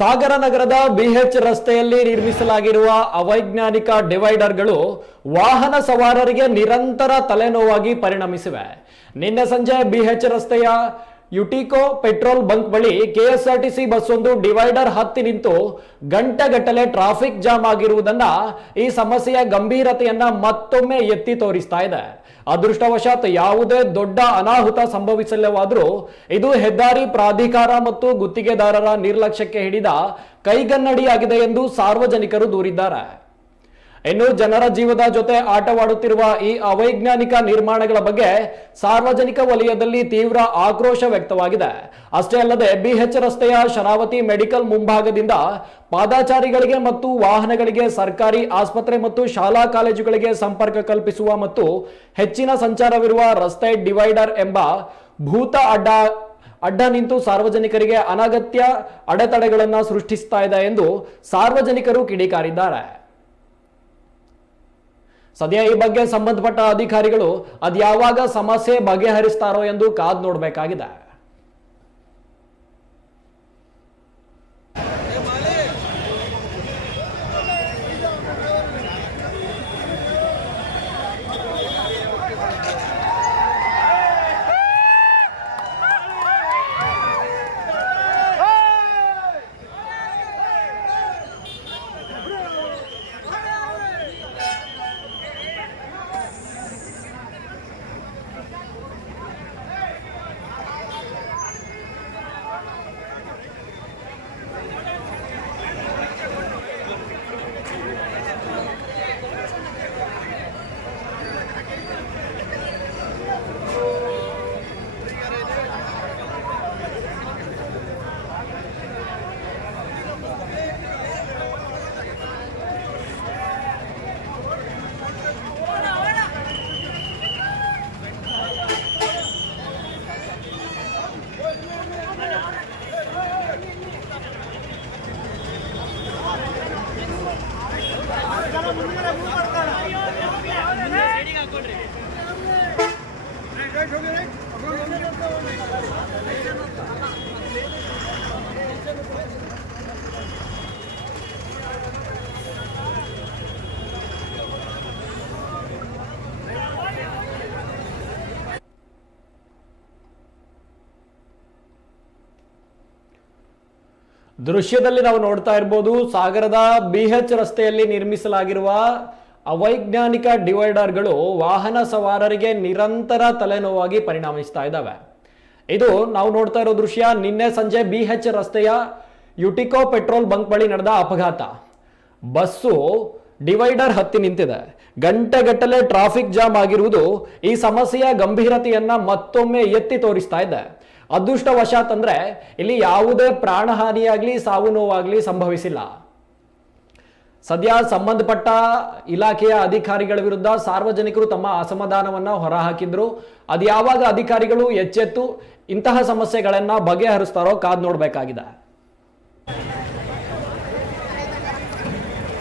ಸಾಗರ ನಗರದ ಬಿಎಚ್ ರಸ್ತೆಯಲ್ಲಿ ನಿರ್ಮಿಸಲಾಗಿರುವ ಅವೈಜ್ಞಾನಿಕ ಡಿವೈಡರ್ಗಳು ವಾಹನ ಸವಾರರಿಗೆ ನಿರಂತರ ತಲೆನೋವಾಗಿ ಪರಿಣಮಿಸಿವೆ. ನಿನ್ನೆ ಸಂಜೆ ಬಿಎಚ್ ರಸ್ತೆಯ ಯುಟಿಕೋ ಪೆಟ್ರೋಲ್ ಬಂಕ್ ಬಳಿ ಕೆಎಸ್ಆರ್ಟಿಸಿ ಬಸ್ಸೊಂದು ಡಿವೈಡರ್ ಹತ್ತಿ ನಿಂತು ಗಂಟೆಗಟ್ಟಲೆ ಟ್ರಾಫಿಕ್ ಜಾಮ್ ಆಗಿರುವುದನ್ನ ಈ ಸಮಸ್ಯೆಯ ಗಂಭೀರತೆಯನ್ನ ಮತ್ತೊಮ್ಮೆ ಎತ್ತಿ ತೋರಿಸ್ತಾ ಇದೆ. ಅದೃಷ್ಟವಶಾತ್ ಯಾವುದೇ ದೊಡ್ಡ ಅನಾಹುತ ಸಂಭವಿಸಲಿಲ್ಲವಾದರೂ ಇದು ಹೆದ್ದಾರಿ ಪ್ರಾಧಿಕಾರ ಮತ್ತು ಗುತ್ತಿಗೆದಾರರ ನಿರ್ಲಕ್ಷ್ಯಕ್ಕೆ ಹಿಡಿದ ಕೈಗನ್ನಡಿಯಾಗಿದೆ ಎಂದು ಸಾರ್ವಜನಿಕರು ದೂರಿದ್ದಾರೆ. ಇನ್ನು ಜನರ ಜೀವದ ಜೊತೆ ಆಟವಾಡುತ್ತಿರುವ ಈ ಅವೈಜ್ಞಾನಿಕ ನಿರ್ಮಾಣಗಳ ಬಗ್ಗೆ ಸಾರ್ವಜನಿಕ ವಲಯದಲ್ಲಿ ತೀವ್ರ ಆಕ್ರೋಶ ವ್ಯಕ್ತವಾಗಿದೆ. ಅಷ್ಟೇ ಅಲ್ಲದೆ ಬಿಎಚ್ ರಸ್ತೆಯ ಶರಾವತಿ ಮೆಡಿಕಲ್ ಮುಂಭಾಗದಿಂದ ಪಾದಚಾರಿಗಳಿಗೆ ಮತ್ತು ವಾಹನಗಳಿಗೆ ಸರ್ಕಾರಿ ಆಸ್ಪತ್ರೆ ಮತ್ತು ಶಾಲಾ ಕಾಲೇಜುಗಳಿಗೆ ಸಂಪರ್ಕ ಕಲ್ಪಿಸುವ ಮತ್ತು ಹೆಚ್ಚಿನ ಸಂಚಾರವಿರುವ ರಸ್ತೆ ಡಿವೈಡರ್ ಎಂಬ ಭೂತ ಅಡ್ಡ ನಿಂತು ಸಾರ್ವಜನಿಕರಿಗೆ ಅನಗತ್ಯ ಅಡೆತಡೆಗಳನ್ನು ಸೃಷ್ಟಿಸ್ತಾ ಇದೆ ಎಂದು ಸಾರ್ವಜನಿಕರು ಕಿಡಿಕಾರಿದ್ದಾರೆ. ಸದ್ಯ ಈ ಬಗ್ಗೆ ಸಂಬಂಧಪಟ್ಟ ಅಧಿಕಾರಿಗಳು ಅದ್ಯಾವಾಗ ಸಮಸ್ಯೆ ಬಗೆಹರಿಸ್ತಾರೋ ಎಂದು ಕಾದು ನೋಡಬೇಕಾಗಿದೆ. ದೃಶ್ಯದಲ್ಲಿ ನಾವು ನೋಡ್ತಾ ಇರಬಹುದು ಸಾಗರದ ಬಿಎಚ್ ರಸ್ತೆಯಲ್ಲಿ ನಿರ್ಮಿಸಲಾಗಿರುವ ಅವೈಜ್ಞಾನಿಕ ಡಿವೈಡರ್ಗಳು ವಾಹನ ಸವಾರರಿಗೆ ನಿರಂತರ ತಲೆನೋವಾಗಿ ಪರಿಣಮಿಸ್ತಾ ಇದ್ದಾವೆ. ಇದು ನಾವು ನೋಡ್ತಾ ಇರೋ ದೃಶ್ಯ ನಿನ್ನೆ ಸಂಜೆ ಬಿಎಚ್ ರಸ್ತೆಯ ಯುಟಿಕೋ ಪೆಟ್ರೋಲ್ ಬಂಕ್ ಬಳಿ ನಡೆದ ಅಪಘಾತ. ಬಸ್ಸು ಡಿವೈಡರ್ ಹತ್ತಿ ನಿಂತಿದೆ. ಗಂಟೆಗಟ್ಟಲೆ ಟ್ರಾಫಿಕ್ ಜಾಮ್ ಆಗಿರುವುದು ಈ ಸಮಸ್ಯೆಯ ಗಂಭೀರತೆಯನ್ನ ಮತ್ತೊಮ್ಮೆ ಎತ್ತಿ ತೋರಿಸ್ತಾ ಇದೆ. ಅದೃಷ್ಟವಶಾತ್ ಅಂದ್ರೆ ಇಲ್ಲಿ ಯಾವುದೇ ಪ್ರಾಣಹಾನಿಯಾಗ್ಲಿ ಸಾವು ನೋವಾಗ್ಲಿ ಸಂಭವಿಸಿಲ್ಲ. ಸದ್ಯ ಸಂಬಂಧಪಟ್ಟ ಇಲಾಖೆಯ ಅಧಿಕಾರಿಗಳ ವಿರುದ್ಧ ಸಾರ್ವಜನಿಕರು ತಮ್ಮ ಅಸಮಾಧಾನವನ್ನ ಹೊರಹಾಕಿದ್ರು. ಅದು ಯಾವಾಗ ಅಧಿಕಾರಿಗಳು ಎಚ್ಚೆತ್ತು ಇಂತಹ ಸಮಸ್ಯೆಗಳನ್ನ ಬಗೆಹರಿಸ್ತಾರೋ ಕಾದ್ ನೋಡ್ಬೇಕಾಗಿದೆ.